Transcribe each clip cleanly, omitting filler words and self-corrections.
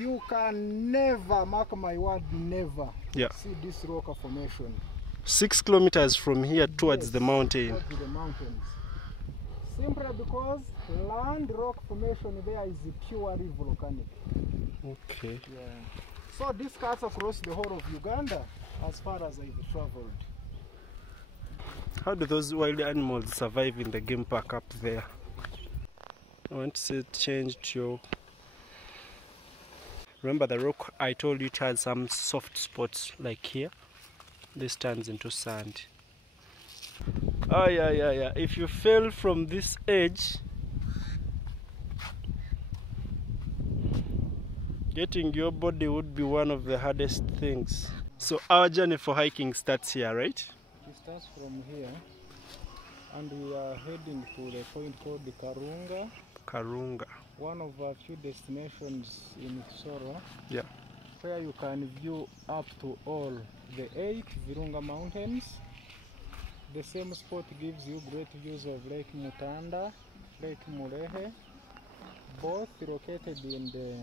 you can never, mark my word, never see this rock formation. 6 kilometers from here towards the mountain. Towards the mountains. Simply because land rock formation there is purely volcanic. Okay. Yeah. So this cuts across the whole of Uganda as far as I've traveled. How do those wild animals survive in the game park up there? I want to see change to your... Remember the rock I told you it has some soft spots like here? This turns into sand. Oh yeah. If you fell from this edge, getting your body would be one of the hardest things. So our journey for hiking starts here, right? It starts from here, and we are heading to the point called the Virunga. Virunga. One of our few destinations in Kisoro. Yeah. Where you can view up to all the 8 Virunga Mountains. The same spot gives you great views of Lake Mutanda, Lake Nyamulehe, both located in the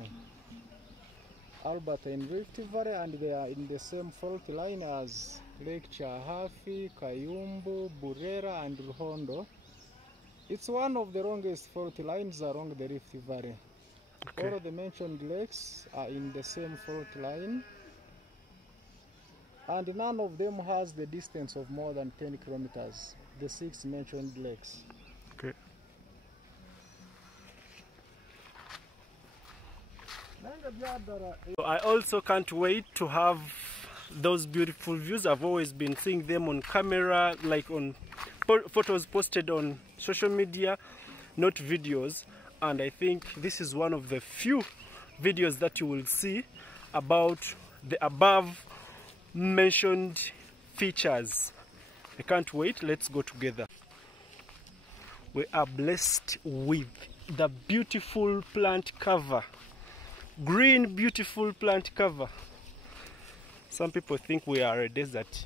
Alberta and Rift Valley, and they are in the same fault line as Lake Chahafi, Kayumbu, Burera and Ruhondo. It's one of the longest fault lines along the Rift Valley. Okay. All of the mentioned lakes are in the same fault line, and none of them has the distance of more than 10 kilometers, the 6 mentioned lakes. Okay. I also can't wait to have those beautiful views. I've always been seeing them on camera, like on photos posted on social media, not videos. And I think this is one of the few videos that you will see about the above mentioned features. I can't wait. Let's go together. We are blessed with the beautiful plant cover. Green, beautiful plant cover. Some people think we are a desert,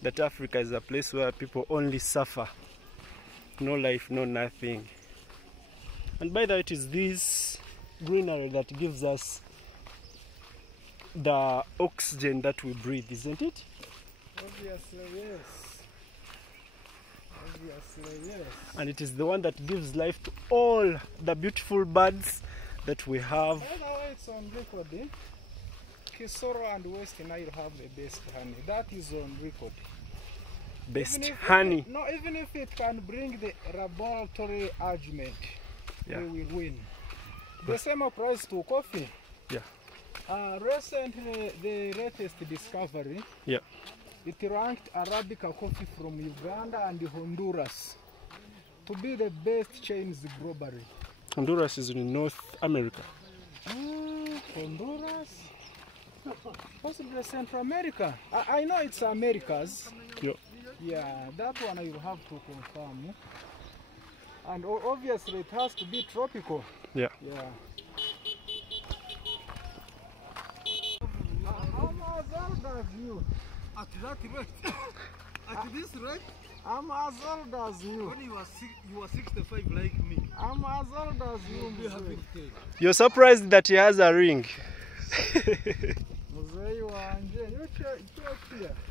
that Africa is a place where people only suffer. No life, no nothing. And by the way, it is this greenery that gives us the oxygen that we breathe, isn't it? Obviously, yes. Obviously, yes. And it is the one that gives life to all the beautiful birds that we have. By the way, it's on record. Kisoro and West Nile have the best honey. That is on record. Best honey. Even if it can bring the laboratory argument, we will win. The same applies to coffee. Yeah. Recently, the latest discovery, it ranked Arabica coffee from Uganda and Honduras to be the best chains globally. Honduras is in North America. Honduras? Possibly Central America. I know it's Americas. Yeah, that one I will have to confirm. And obviously it has to be tropical. Yeah. How old are you? At that rate, at this rate, I'm as old as you. When you are 65 like me. I'm as old as you. You're surprised that he has a ring.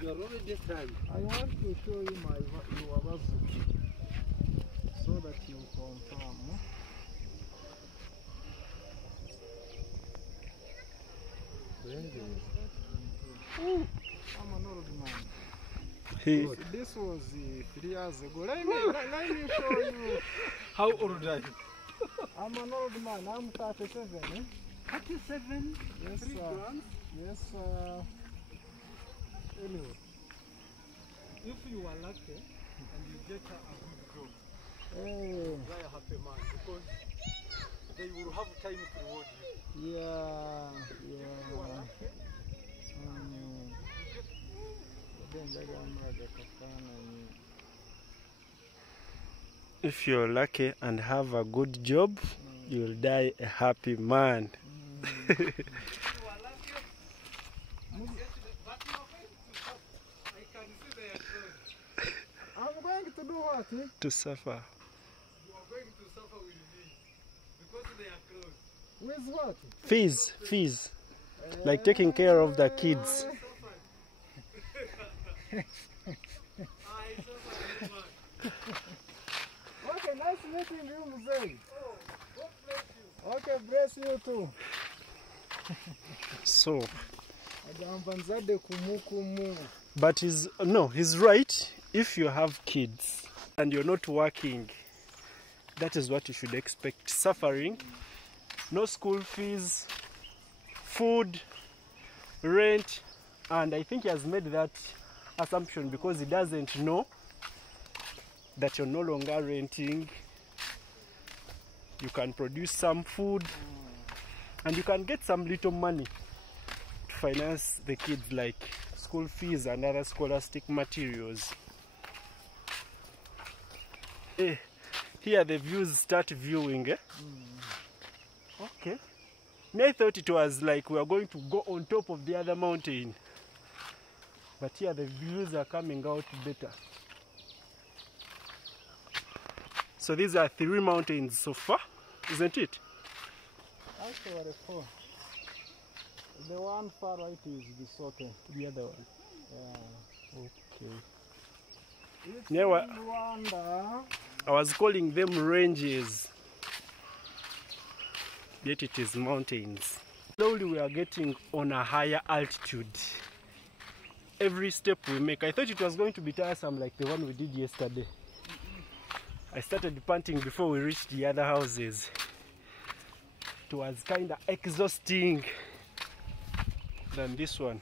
You are only this time. I want to show you your Wazuki so that you confirm. I'm an old man. This was 3 years ago. Let me show you. How old are you? I'm an old man. I'm 37. 37? Yes, sir. Yes, sir. Anyway, if you are lucky and you get a good job, you are a happy man because they will have time to reward you. If you're lucky and have a good job, you'll die a happy man. I'm going to do what? To suffer. You are going to suffer with me because they are close. With what? Fees. Like taking care of the kids. Okay, nice meeting you, Mzee. Okay, bless you too. So, but he's right. If you have kids and you're not working, that is what you should expect. Suffering, no school fees, food, rent, and I think he has made that assumption because he doesn't know that you're no longer renting. You can produce some food and you can get some little money to finance the kids, like school fees and other scholastic materials. Here the views start viewing. Okay. I thought it was like we are going to go on top of the other mountain. But here the views are coming out better. So these are 3 mountains so far, isn't it? Actually 4. The one far right is Kisoro. The other one. Yeah. Okay. It's Yeah, Rwanda. I was calling them ranges, yet it is mountains. Slowly we are getting on a higher altitude. Every step we make, I thought it was going to be tiresome like the one we did yesterday. I started panting before we reached the other houses. It was kind of exhausting than this one.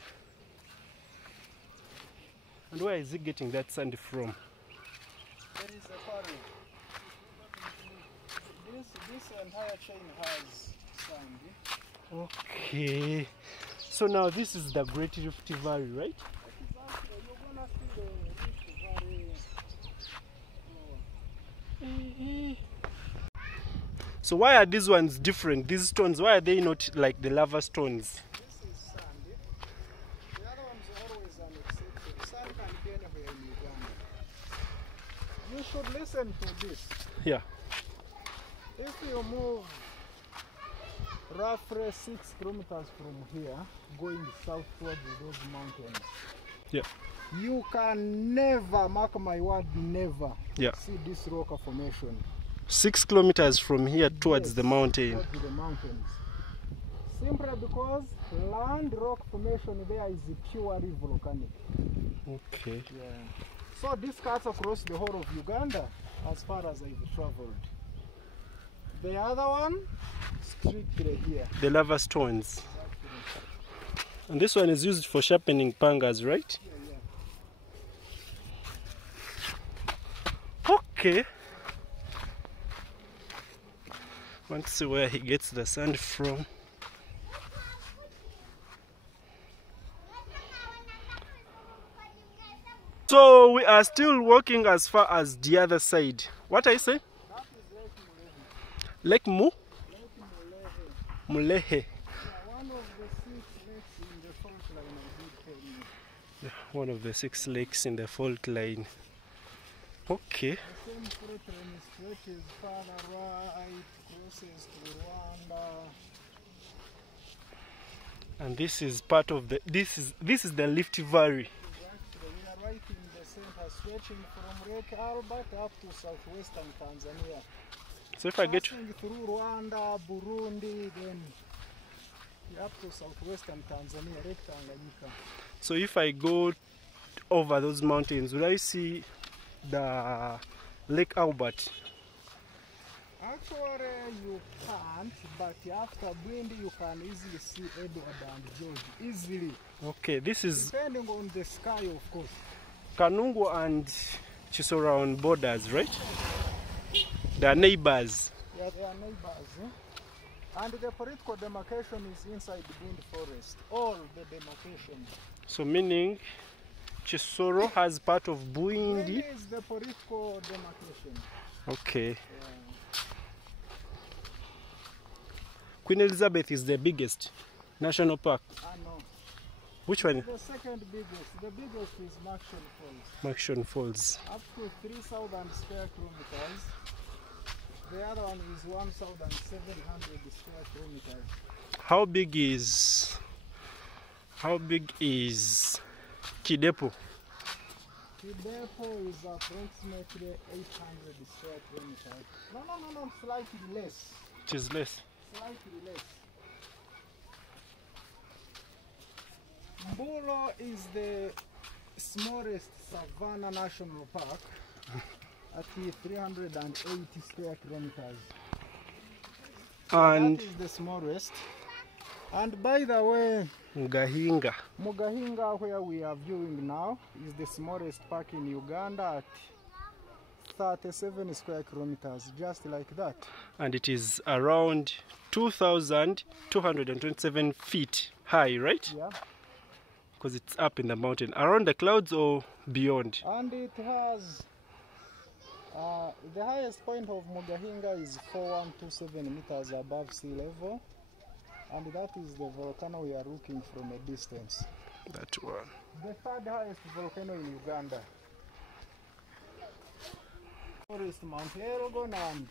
And where is he getting that sand from? There is a quarry. This entire chain has sand. Okay. So now this is the Great Rift Valley, right? Exactly. You're gonna see the Rift Valley. So why are these ones different? These stones, why are they not like the lava stones? This is sandy. The other ones are always an exception. Sand can be anywhere in Uganda. You should listen to this. Yeah. If you move roughly 6 kilometers from here, going south towards those mountains, Yeah. you can never, mark my word, never see this rock formation. 6 kilometers from here towards the mountain. Towards the mountains. Simply because land rock formation there is purely volcanic. Okay. Yeah. So this cuts across the whole of Uganda as far as I've traveled. The other one, strictly here. The lava stones. And this one is used for sharpening pangas, right? Yeah. Okay. Want to see where he gets the sand from. So we are still walking as far as the other side. What I say? That is Lake Mu? Lake Mulehe. Mulehe. Yeah, one of the 6 lakes in the fault line I did tell you. Yeah, one of the 6 lakes in the fault line. Okay. The same fault line stretches further right, crosses to Rwanda. And this is part of the this is the Rift Valley. Exactly. We are right in the center, stretching from Lake Albert up to southwestern Tanzania. So if I get Passing through Rwanda, Burundi, then up to southwestern Tanzania, Lake Tanganyika. So if I go over those mountains, will I see the Lake Albert? Actually, you can't, but after Burundi, you can easily see Edward and George. Easily. Okay, this is depending on the sky, of course. Kanungu and Kisoro on borders, right? They are neighbors. Yeah, they are neighbors. And the political demarcation is inside the Burundi forest. All the demarcation. So meaning Kisoro has part of Burundi. Burundi is the political demarcation. Okay. Yeah. Queen Elizabeth is the biggest national park. No. Which one? The second biggest. The biggest is Maxon Falls. Maxon Falls. Up to 3,000 square kilometers. The other one is 1,700 square kilometers. How big is Kidepo? Kidepo is approximately 800 square kilometers. No, slightly less. It is less. Slightly less. Mbolo is the smallest savanna national park at 380 square kilometers. And that is the smallest. And by the way, Mugahinga, where we are viewing now, is the smallest park in Uganda at 37 square kilometers, just like that. And it is around 2,227 feet high, right? Yeah. Because it's up in the mountain, around the clouds or beyond. And it has the highest point of Mugahinga is 4127 meters above sea level, and that is the volcano we are looking from a distance. That one. The third highest volcano in Uganda. Forest Mount Elgon, and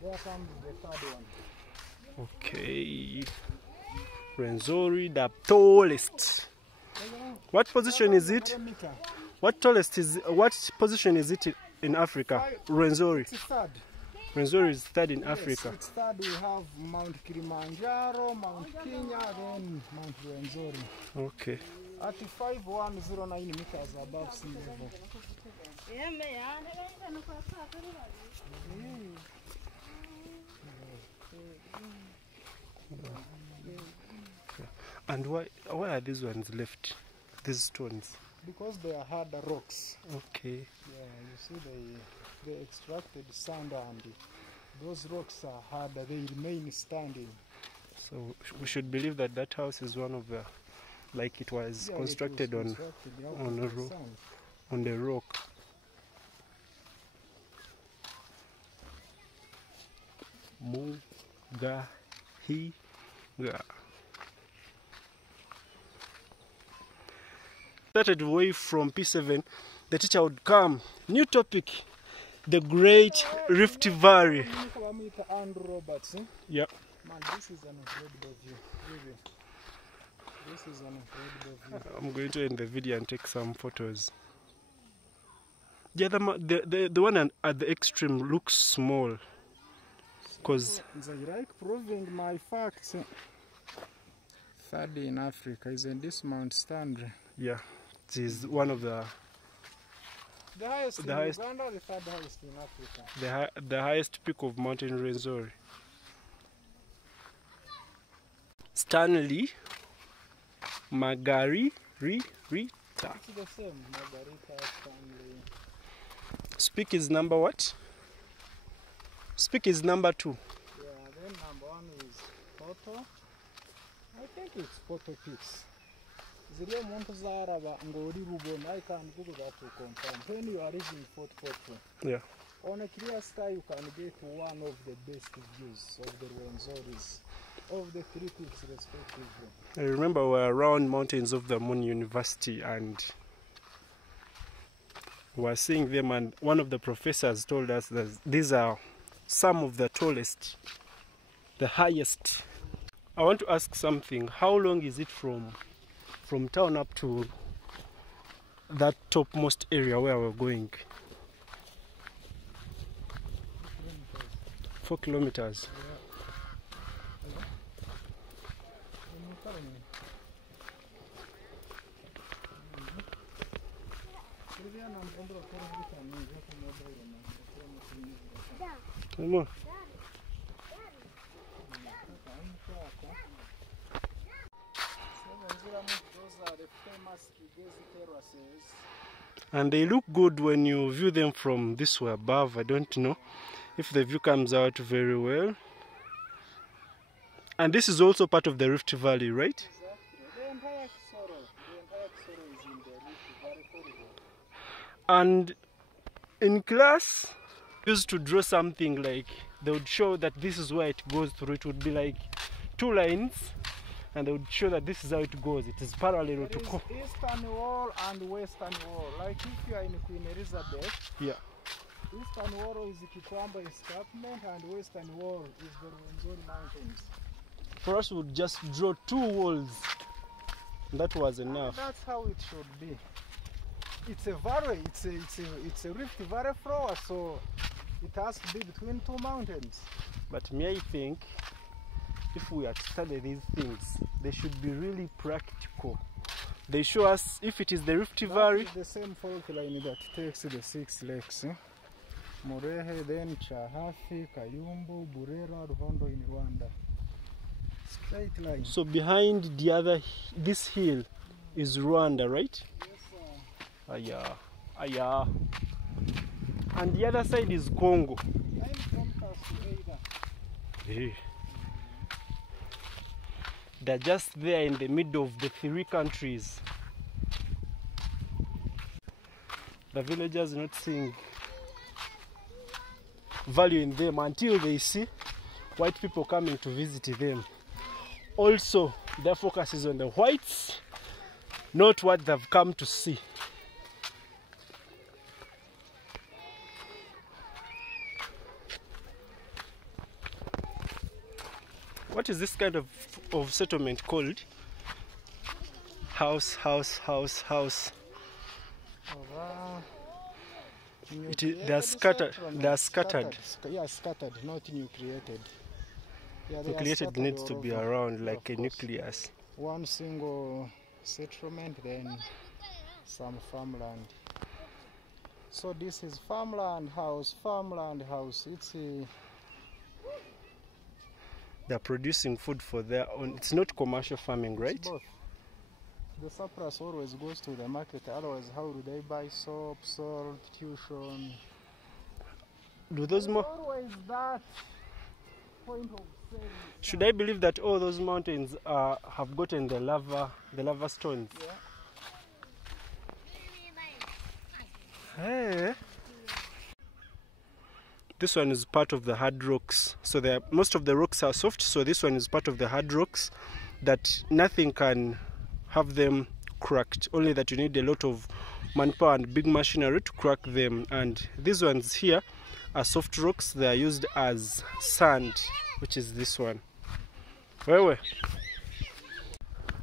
there comes the third one. Okay. Rwenzori, the tallest. What position is it? What position is it in Africa? Rwenzori. It's third. Rwenzori is third in Africa. It's third. We have Mount Kilimanjaro, Mount Kenya, then Mount Rwenzori. Okay. At 5,109 meters above sea level. And why are these ones left? These stones? Because they are harder rocks. Okay. Yeah, you see they extracted sand, and those rocks are harder. They remain standing. So we should believe that that house is one of the, like it was constructed on the rock. Mugahinga. Started away from P7, the teacher would come. New topic, the Great Rift Valley. Yeah. Man, this is an incredible view. Really. This is an incredible view. I'm going to end the video and take some photos. The one at the extreme looks small. Because I like proving my facts. Third in Africa, isn't this Mount Stanley? Yeah, it is one of the highest in Uganda, the third highest in Africa. The highest peak of Mountain Rwenzori. Stanley Margarita. It's the same, Margarita, Stanley. Speak is number what? Speak is number 2. Yeah, then number 1 is Poto. I think it's Poto Peaks. I can Google that to confirm. When you are reaching Fort Poto, yeah, on a clear sky you can get one of the best views of the Rwenzoris, of the 3 peaks respectively. I remember we were around Mountains of the Moon University and we were seeing them, and one of the professors told us that these are some of the tallest, the highest. I want to ask something. How long is it from town up to that topmost area where we're going? 4 kilometers. Come on. Those are the famous Kigezi terraces. And they look good when you view them from this way above. I don't know if the view comes out very well. And this is also part of the Rift Valley, right? Exactly. The entire Kisoro is in the Rift Valley corridor. And in class, used to draw something like, they would show that this is where it goes through. It would be like 2 lines, and they would show that this is how it goes. It is parallel to eastern wall and western wall. Like if you are in Queen Elizabeth, yeah, Eastern wall is Kikwamba Escarpment and western wall is the Virunga Mountains. For us, we would just draw 2 walls. That was enough. And that's how it should be. It's a valley, it's a rift valley floor, so it has to be between 2 mountains. But me, I think if we are to study these things, they should be really practical. They show us if it is the Rift Valley. The same fault line that takes the 6 lakes. Mulehe, then Chahafi, Kayumbu, Burera, Ruhondo in Uganda. Straight line. So behind this hill is Rwanda, right? Yes, sir. Aya, aya. And the other side is Congo. I'm from Kasumeda. Hey. They're just there in the middle of the 3 countries. The villagers are not seeing value in them until they see white people coming to visit them. Also, their focus is on the whites, not what they've come to see. What is this kind of settlement called? House. They are scattered. Yeah, scattered, not new created. Yeah, So created needs to be around like a nucleus. One single settlement, then some farmland. So this is farmland house. It's They're producing food for their own. It's not commercial farming, right? It's both. The surplus always goes to the market. Otherwise, how do they buy soap, salt, tuition? Do those always that point of sale. Should I believe that all those mountains have gotten the lava stones? Yeah. Hey. This one is part of the hard rocks. So most of the rocks are soft. So this one is part of the hard rocks that nothing can have them cracked. Only that you need a lot of manpower and big machinery to crack them. And these ones here are soft rocks. They are used as sand, which is this one. Where?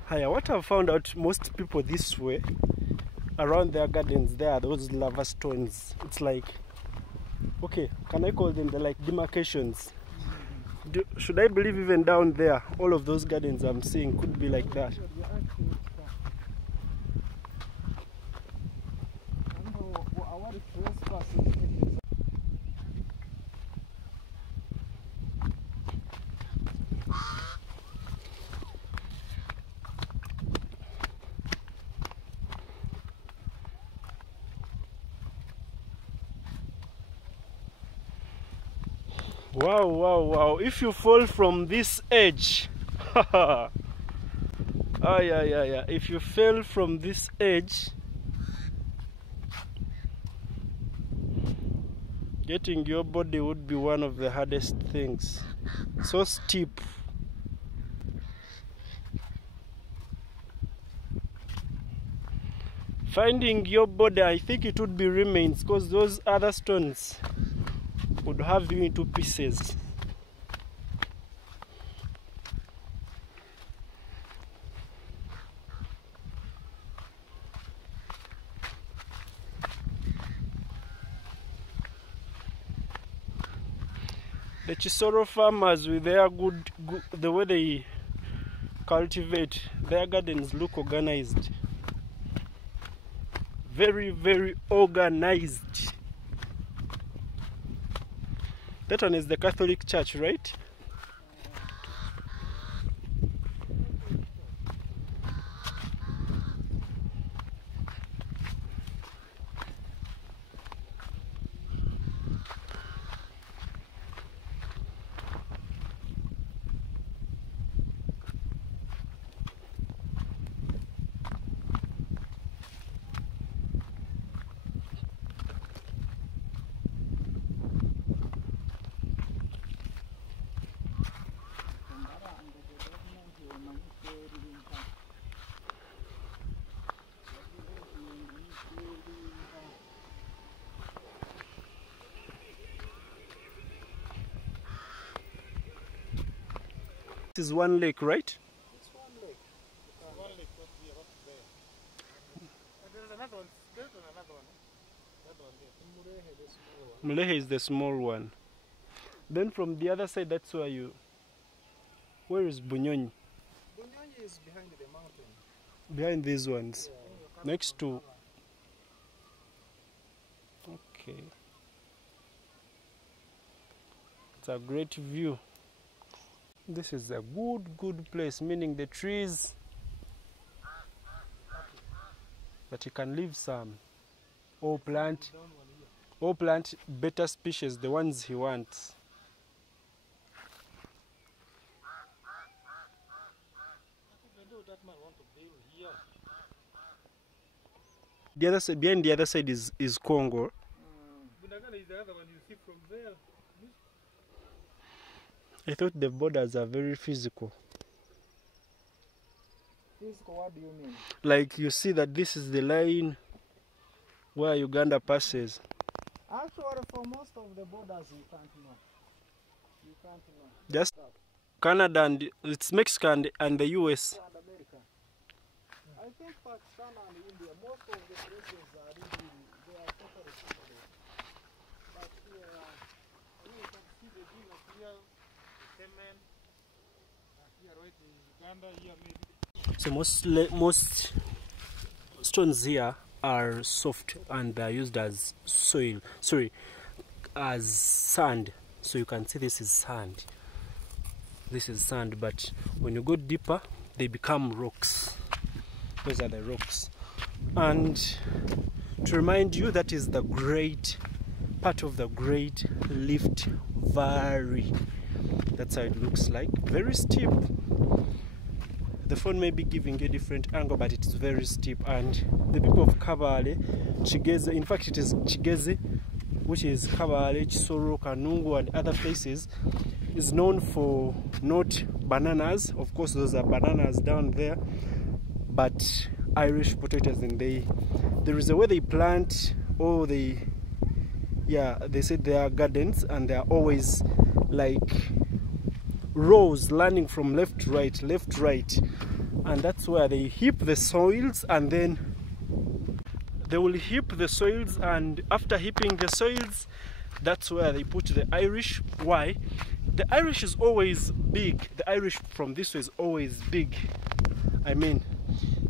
Hiya, what I've found out, most people this way, around their gardens, there are those lava stones. It's like, okay, can I call them the like demarcations? Should I believe even down there, all of those gardens I'm seeing could be like that? Wow. If you fall from this edge, yeah. If you fell from this edge, getting your body would be one of the hardest things. So steep. Finding your body, I think it would be remains, because those other stones would have you into pieces. The Kisoro farmers, with their the way they cultivate, their gardens look organized. Very, very organized. That one is the Catholic Church, right? is one lake, right? It's one lake. One lake, what's here, what's there? And there's another one. There's another one. That one there. Nyamulehe, the small one. Mulehe is the small one. Then from the other side, that's where you... Where is Bunyonyi? Bunyonyi is behind the mountain. Behind these ones. Yeah. Next to... Okay. It's a great view. This is a good place, meaning the trees that you can leave some or plant better species, the ones he wants. That man want to build here. The other side, behind the other side is Congo. Bunagana is the other one you see from there. I thought the borders are very physical. Physical, what do you mean? Like you see that this is the line where Uganda passes. Actually, for most of the borders, you can't know. You can't know. Just Canada and it's Mexico and the US. And America. I think Pakistan and India, most of the places are really, they are totally separate. But here, You can see the Jesus here, the cement. Here right in Uganda, here maybe. So most stones here are soft and they are used as soil. Sorry, as sand. So you can see this is sand. This is sand, but when you go deeper, they become rocks. Those are the rocks. And to remind you, that is the great part of the Great Rift Valley. That's how it looks like. Very steep. The phone may be giving a different angle, but it is very steep. And the people of Kabale, Kigezi, in fact it is Kigezi, which is Kabale, Kisoro, Kanungu and other places, is known for not bananas. Of course those are bananas down there, but Irish potatoes. And there is a way they plant, or they said they are gardens, and they are always like rows running from left right, and that's where they heap the soils, and then they will heap the soils, and after heaping the soils, that's where they put the Irish. Why? The Irish is always big. The Irish from this way is always big. I mean,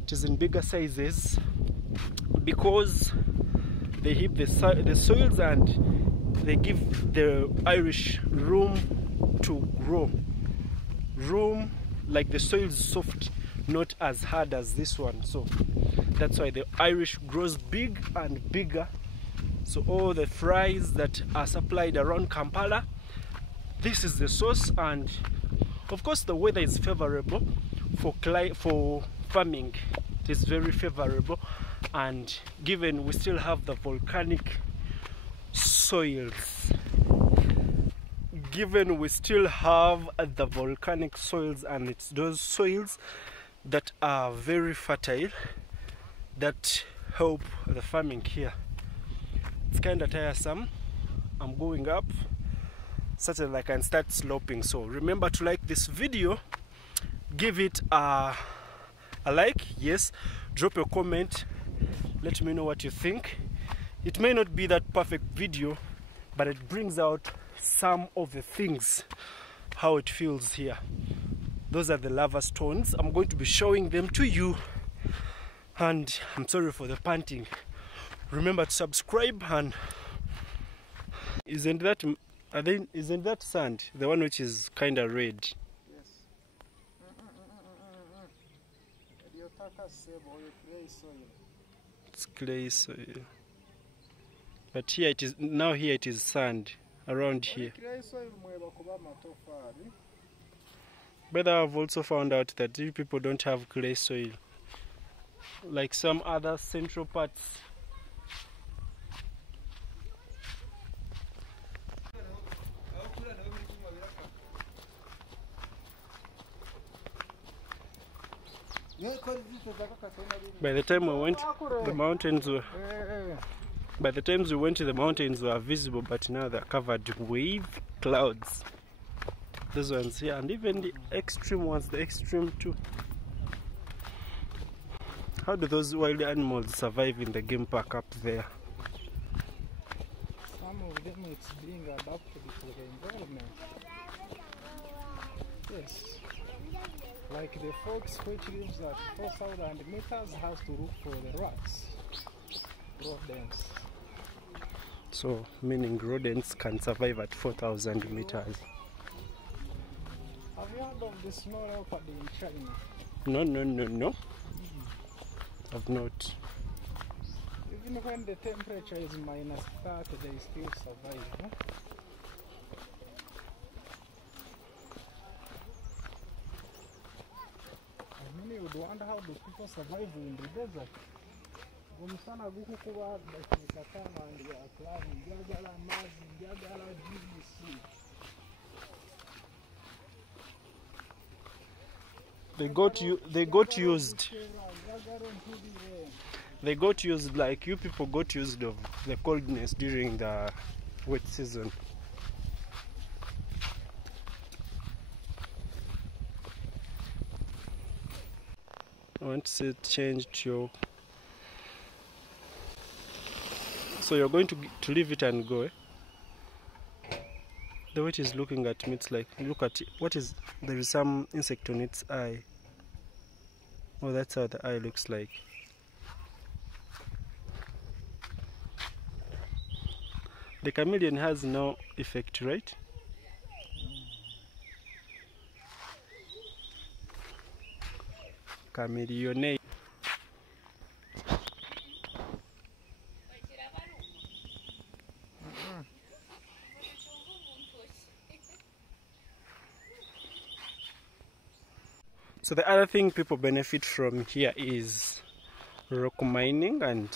it is in bigger sizes because they heap the soils and they give the Irish room to grow. Room, like the soil is soft, not as hard as this one. So that's why the Irish grows big and bigger. So all the fries that are supplied around Kampala, this is the source. And of course the weather is favorable for farming. It is very favorable, and given we still have the volcanic soils, and it's those soils that are very fertile that help the farming here. It's kind of tiresome. I'm going up such that I can start sloping. So remember to like this video, give it a like, yes, drop a comment, let me know what you think. It may not be that perfect video, but it brings out some of the things, how it feels here. Those are the lava stones. I'm going to be showing them to you, and I'm sorry for the panting. Remember to subscribe. And isn't that sand, the one which is kind of red? yes. It's clay soil. But here it is, now here it is sand around here. But I've also found out that these people don't have clay soil like some other central parts. By the time we went, the mountains were... By the times we went to the mountains were visible, but now they're covered with clouds. Those ones here, and even the extreme ones, the extreme too. How do those wild animals survive in the game park up there? Some of them it's being adapted to the environment. Yes. Like the fox which lives at 4,000 meters has to look for the rats, rodents. So, meaning rodents can survive at 4,000 meters. Have you heard of the snow leopard in China? No. I've not. Even when the temperature is minus 30, they still survive. Huh? I mean, you would wonder how do people survive in the desert. Umusana guku kuba dakika tano and ya club njagala mazi njagala GBC. They got used. They got used, like you people got used of the coldness during the wet season. I want to say change to your... So you're going to leave it and go, eh? The way it is looking at me, it's like, look at it. What is... There is some insect on its eye. Oh, that's how the eye looks like. The chameleon has no effect, right? Chameleon. So the other thing people benefit from here is rock mining, and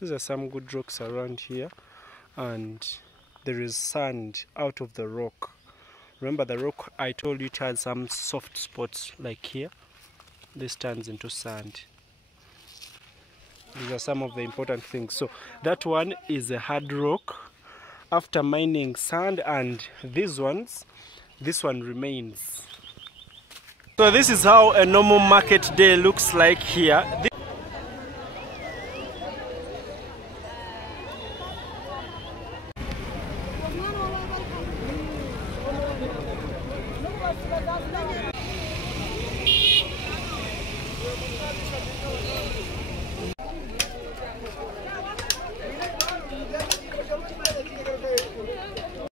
these are some good rocks around here, and there is sand out of the rock. Remember the rock I told you it had some soft spots like here? This turns into sand. These are some of the important things. So that one is a hard rock after mining sand, and these ones, this one remains. So this is how a normal market day looks like here.